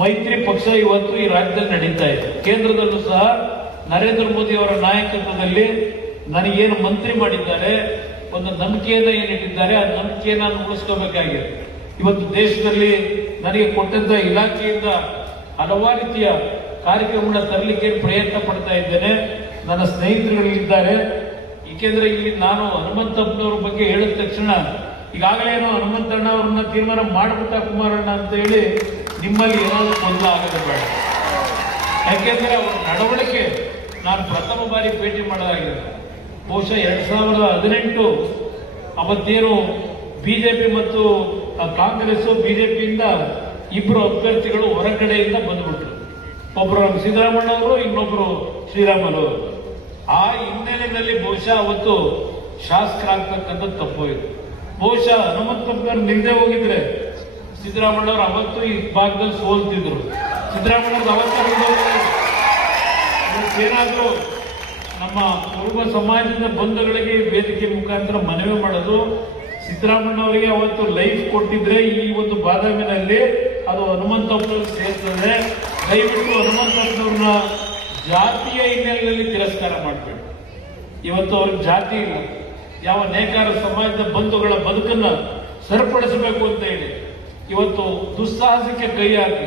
ಮೈತ್ರಿ ಪಕ್ಷ ಇವತ್ತು ಈ ರಾಜ್ಯದಲ್ಲಿ ನಡೀತಾ ಇದೆ. ಕೇಂದ್ರದಲ್ಲೂ ಸಹ ನರೇಂದ್ರ ಮೋದಿ ಅವರ ನಾಯಕತ್ವದಲ್ಲಿ ನನಗೇನು ಮಂತ್ರಿ ಮಾಡಿದ್ದಾರೆ, ಒಂದು ನಂಬಿಕೆಯನ್ನ ಏನಿಟ್ಟಿದ್ದಾರೆ, ಆ ನಂಬಿಕೆಯನ್ನು ನಾನು ಉಳಿಸ್ಕೋಬೇಕಾಗಿದೆ. ಇವತ್ತು ದೇಶದಲ್ಲಿ ನನಗೆ ಕೊಟ್ಟಂತ ಇಲಾಖೆಯಿಂದ ಹಲವಾರು ರೀತಿಯ ಕಾರ್ಯಕ್ರಮಗಳನ್ನ ತರಲಿಕ್ಕೆ ಪ್ರಯತ್ನ ಪಡ್ತಾ ಇದ್ದೇನೆ. ನನ್ನ ಸ್ನೇಹಿತರುಗಳಿದ್ದಾರೆ. ಏಕೆಂದ್ರೆ ಇಲ್ಲಿ ನಾನು ಹನುಮಂತಪ್ಪನವ್ರ ಬಗ್ಗೆ ಹೇಳಿದ ತಕ್ಷಣ ಈಗಾಗಲೇ ಹನುಮಂತಣ್ಣ ಅವ್ರನ್ನ ತೀರ್ಮಾನ ಮಾಡ್ಬಿಟ್ಟ ಕುಮಾರಣ್ಣ ಅಂತ ಹೇಳಿ ನಿಮ್ಮಲ್ಲಿ ಏನಾದರೂ ಗೊಂದಲ ಆಗದೆ ಬೇಡ. ಯಾಕೆಂದ್ರೆ ಅವರ ನಡವಳಿಕೆ ನಾನು ಪ್ರಥಮ ಬಾರಿ ಭೇಟಿ ಮಾಡೋದಾಗಿದೆ. ಬಹುಶಃ 2018 ಅವತ್ತೇನು ಬಿಜೆಪಿ ಮತ್ತು ಕಾಂಗ್ರೆಸ್ ಬಿಜೆಪಿಯಿಂದ ಇಬ್ಬರು ಅಭ್ಯರ್ಥಿಗಳು ಹೊರಗಡೆಯಿಂದ ಬಂದ್ಬಿಟ್ರು. ಒಬ್ಬರು ಸಿದ್ದರಾಮಯ್ಯ ಅವರು, ಇನ್ನೊಬ್ರು ಶ್ರೀರಾಮುಲು ಅವರು. ಆ ಹಿನ್ನೆಲೆಯಲ್ಲಿ ಬಹುಶಃ ಅವತ್ತು ಶಾಸಕರಾಗ್ತಕ್ಕಂಥ ತಪ್ಪೋಯಿತು. ಬಹುಶಃ ಹನುಮಂತಪ್ಪನವ್ರು ನಿಲ್ದೇ ಹೋಗಿದ್ರೆ ಸಿದ್ದರಾಮಯ್ಯ ಅವರು ಅವತ್ತು ಈ ಭಾಗದಲ್ಲಿ ಸೋಲ್ತಿದ್ರು. ಸಿದ್ದರಾಮಯ್ಯ ಅವತ್ತೇನಾದ್ರೂ ನಮ್ಮ ಕುರುಬ ಸಮಾಜದ ಬಂಧುಗಳಿಗೆ ವೇದಿಕೆ ಮುಖಾಂತರ ಮನವಿ ಮಾಡೋದು, ಸಿದ್ದರಾಮಯ್ಯ ಅವರಿಗೆ ಅವತ್ತು ಲೈಫ್ ಕೊಟ್ಟಿದ್ರೆ ಈ ಒಂದು ಬಾದಾಮಿನಲ್ಲಿ ಅದು ಹನುಮಂತಪ್ಪನವ್ರಿಗೆ ಸೇರ್ತದೆ. ದಯವಿಟ್ಟು ಹನುಮಂತಪ್ಪನವ್ರನ್ನ ಜಾತಿಯ ಹಿನ್ನೆಲೆಯಲ್ಲಿ ತಿರಸ್ಕಾರ ಮಾಡಬೇಡಿ. ಇವತ್ತು ಅವ್ರಿಗೆ ಜಾತಿ ಇಲ್ಲ. ಯಾವ ನೇಕಾರ ಸಮಾಜದ ಬಂಧುಗಳ ಬದುಕನ್ನ ಸರಿಪಡಿಸಬೇಕು ಅಂತ ಹೇಳಿ ಇವತ್ತು ದುಸ್ಸಾಹಸಕ್ಕೆ ಕೈ ಹಾಕಿ